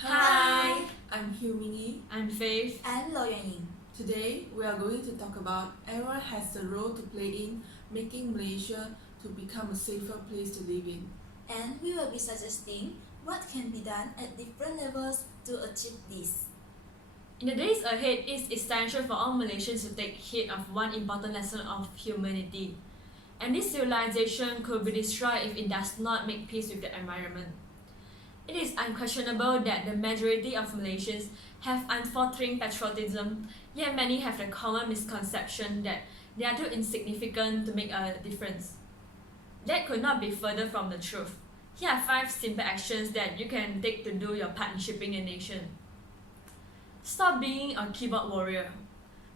Hi, I'm Hew Ming Yi. I'm Faith. I'm Yuan Ying. Today we are going to talk about everyone has a role to play in making Malaysia to become a safer place to live in. And we will be suggesting what can be done at different levels to achieve this. In the days ahead, it's essential for all Malaysians to take heed of one important lesson of humanity. And this civilization could be destroyed if it does not make peace with the environment. It is unquestionable that the majority of Malaysians have unfaltering patriotism, yet many have the common misconception that they are too insignificant to make a difference. That could not be further from the truth. Here are 5 simple actions that you can take to do your part in shaping a nation. Stop being a keyboard warrior.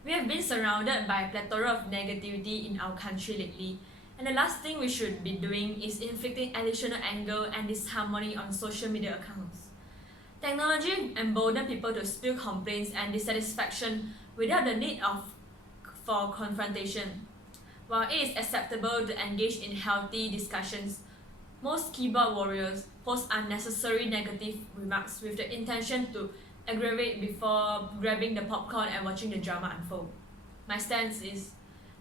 We have been surrounded by a plethora of negativity in our country lately, and the last thing we should be doing is inflicting additional anger and disharmony on social media accounts. Technology emboldens people to spill complaints and dissatisfaction without the need for confrontation. While it is acceptable to engage in healthy discussions, most keyboard warriors post unnecessary negative remarks with the intention to aggravate before grabbing the popcorn and watching the drama unfold. My stance is,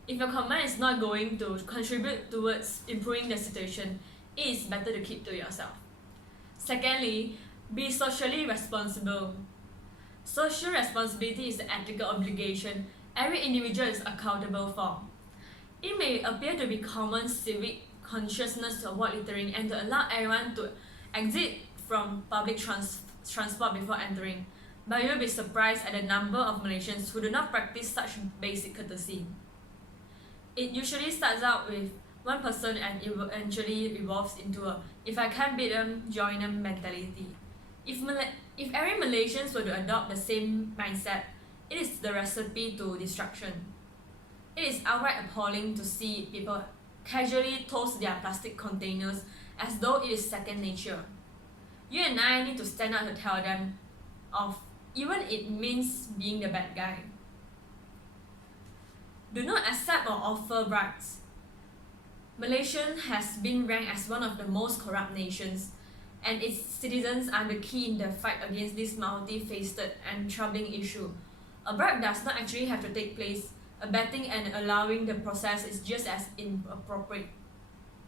if your comment is not going to contribute towards improving the situation, it is better to keep to yourself. Secondly, be socially responsible. Social responsibility is an ethical obligation every individual is accountable for. It may appear to be common civic consciousness to avoid littering and to allow everyone to exit from public transport before entering, but you'll be surprised at the number of Malaysians who do not practice such basic courtesy. It usually starts out with one person and eventually evolves into a "if I can't beat them, join them" mentality. If every Malaysian were to adopt the same mindset, it is the recipe to destruction. It is outright appalling to see people casually toss their plastic containers as though it is second nature. You and I need to stand up to tell them off, even if it means being the bad guy. Do not accept or offer bribes. Malaysia has been ranked as one of the most corrupt nations, and its citizens are the key in the fight against this multifaceted and troubling issue. A bribe does not actually have to take place. Abetting and allowing the process is just as inappropriate.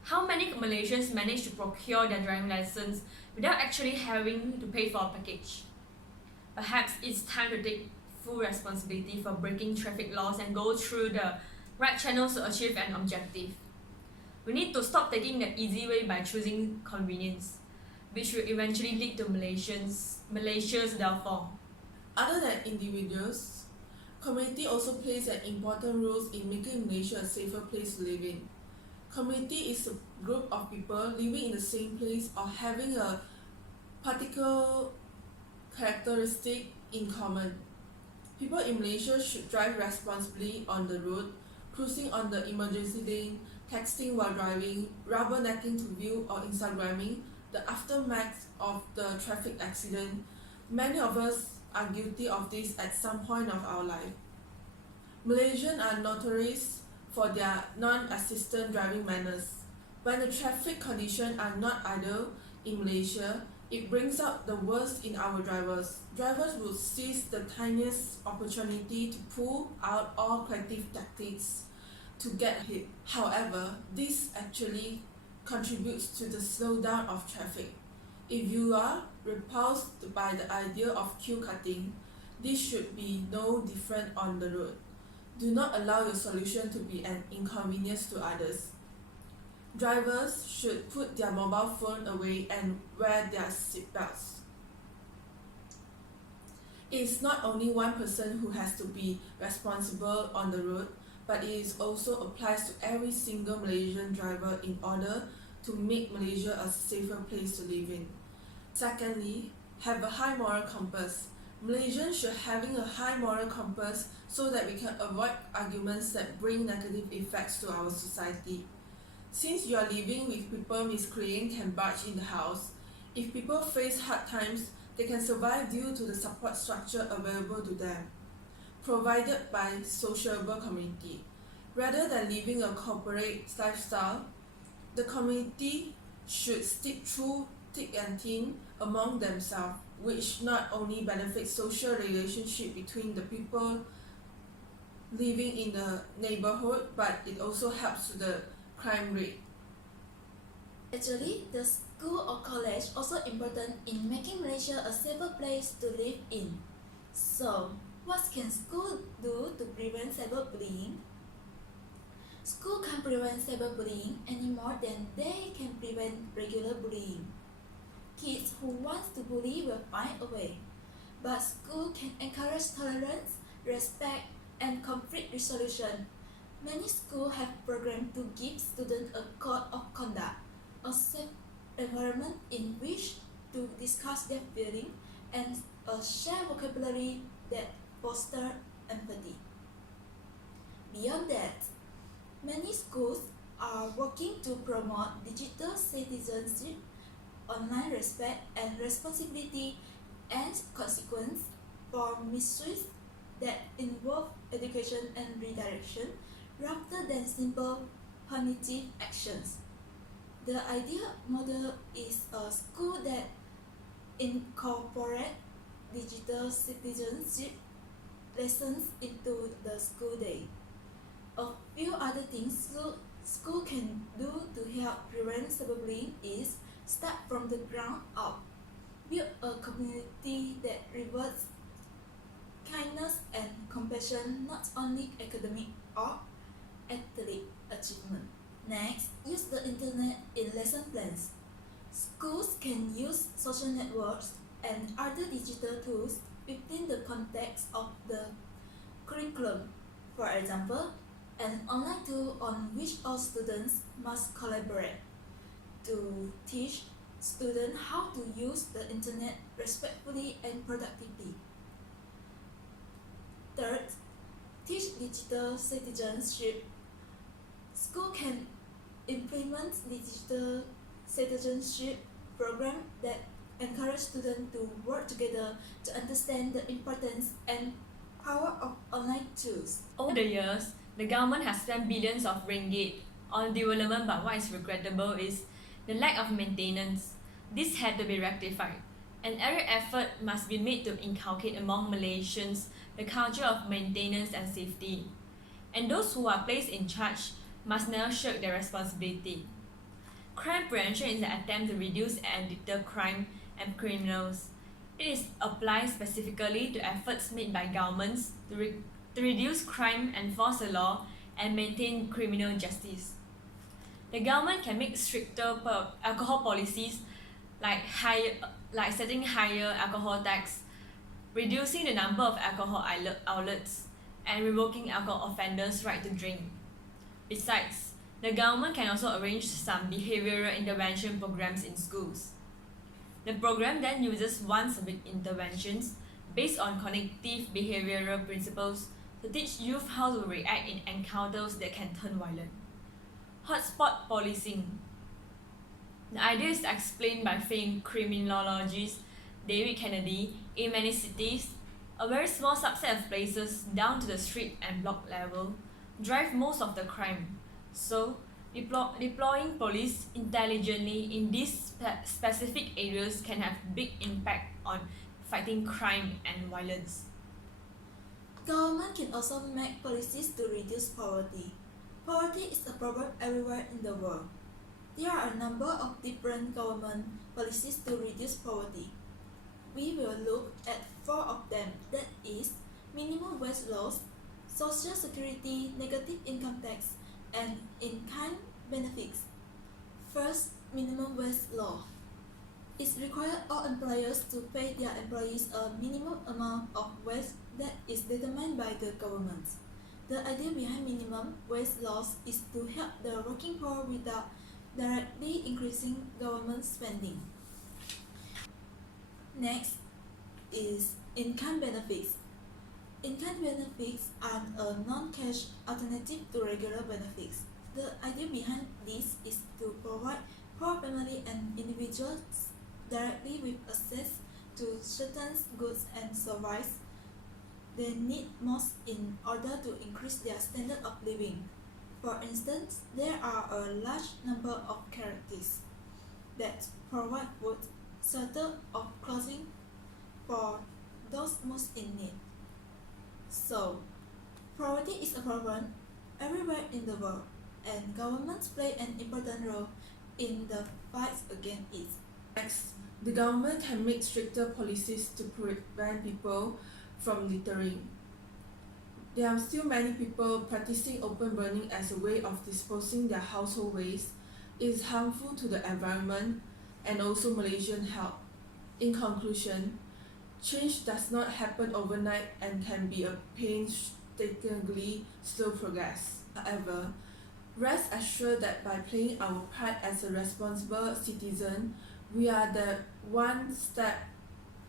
How many Malaysians manage to procure their driving license without actually having to pay for a package? Perhaps it's time to take full responsibility for breaking traffic laws and go through the right channels to achieve an objective. We need to stop taking the easy way by choosing convenience, which will eventually lead to Malaysia's downfall. Other than individuals, community also plays an important role in making Malaysia a safer place to live in. Community is a group of people living in the same place or having a particular characteristic in common. People in Malaysia should drive responsibly on the road, cruising on the emergency lane, texting while driving, rubbernecking to view or Instagramming the aftermath of the traffic accident. Many of us are guilty of this at some point of our life. Malaysians are notorious for their non-assistant driving manners. When the traffic conditions are not ideal in Malaysia, it brings out the worst in our drivers. Drivers will seize the tiniest opportunity to pull out all creative tactics to get hit. However, this actually contributes to the slowdown of traffic. If you are repulsed by the idea of queue cutting, this should be no different on the road. Do not allow your solution to be an inconvenience to others. Drivers should put their mobile phone away and wear their seatbelts. It is not only one person who has to be responsible on the road, but it also applies to every single Malaysian driver in order to make Malaysia a safer place to live in. Secondly, have a high moral compass. Malaysians should having a high moral compass so that we can avoid arguments that bring negative effects to our society. Since you are living with people miscreant can barge in the house, if people face hard times, they can survive due to the support structure available to them, provided by sociable community. Rather than living a corporate lifestyle, the community should stick through thick and thin, among themselves, which not only benefits social relationship between the people living in the neighborhood, but it also helps to the crime rate. Actually, the school or college also important in making Malaysia a safer place to live in. So, what can school do to prevent cyberbullying? School can't prevent cyberbullying any more than they can prevent regular bullying. Kids who want to bully will find a way, but school can encourage tolerance, respect, and conflict resolution. Many schools have programs to give students a code of conduct, a safe environment in which to discuss their feelings, and a shared vocabulary that foster empathy. Beyond that, many schools are working to promote digital citizenship, online respect and responsibility, and consequence for misuse that involve education and redirection rather than simple punitive actions. The ideal model is a school that incorporates digital citizenship lessons into the school day. A few other things school can do to help prevent cyberbullying is start from the ground up. Build a community that rewards kindness and compassion, not only academic or athletic achievement. Next, use the internet in lesson plans. Schools can use social networks and other digital tools within the context of the curriculum. For example, an online tool on which all students must collaborate to teach students how to use the internet respectfully and productively. Third, teach digital citizenship. School can implement digital citizenship program that encourage students to work together to understand the importance and power of online tools. Over the years, the government has spent billions of ringgit on development, but what is regrettable is the lack of maintenance. This had to be rectified, and every effort must be made to inculcate among Malaysians the culture of maintenance and safety. And those who are placed in charge must never shirk their responsibility. Crime prevention is an attempt to reduce and deter crime and criminals. It is applied specifically to efforts made by governments to reduce crime, enforce the law, and maintain criminal justice. The government can make stricter alcohol policies like setting higher alcohol tax, reducing the number of alcohol outlets, and revoking alcohol offenders' right to drink. Besides, the government can also arrange some behavioral intervention programs in schools. The program then uses once-a-week interventions based on cognitive behavioral principles to teach youth how to react in encounters that can turn violent. Hotspot policing. The idea is explained by famed criminologist David Kennedy. In many cities, a very small subset of places down to the street and block level drive most of the crime. So, deploying police intelligently in these specific areas can have big impact on fighting crime and violence. Government can also make policies to reduce poverty. Poverty is a problem everywhere in the world. There are a number of different government policies to reduce poverty. We will look at 4 of them, that is, minimum wage laws, social security, negative income tax, and in-kind benefits. First, minimum wage law. It requires all employers to pay their employees a minimum amount of wage that is determined by the government. The idea behind minimum wage laws is to help the working poor without directly increasing government spending. Next is in-kind benefits. In-kind benefits are a non-cash alternative to regular benefits. The idea behind this is to provide poor family and individuals directly with access to certain goods and services they need most in order to increase their standard of living. For instance, there are a large number of charities that provide food, shelter, or clothing for those most in need. So, poverty is a problem everywhere in the world, and governments play an important role in the fight against it. Next, the government can make stricter policies to prevent people from littering. There are still many people practicing open burning as a way of disposing their household waste. It is harmful to the environment and also Malaysian health. In conclusion, change does not happen overnight and can be a painstakingly slow progress. However, rest assured that by playing our part as a responsible citizen, we are the one step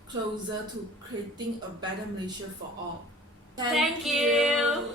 closer to creating a better Malaysia for all. Thank you.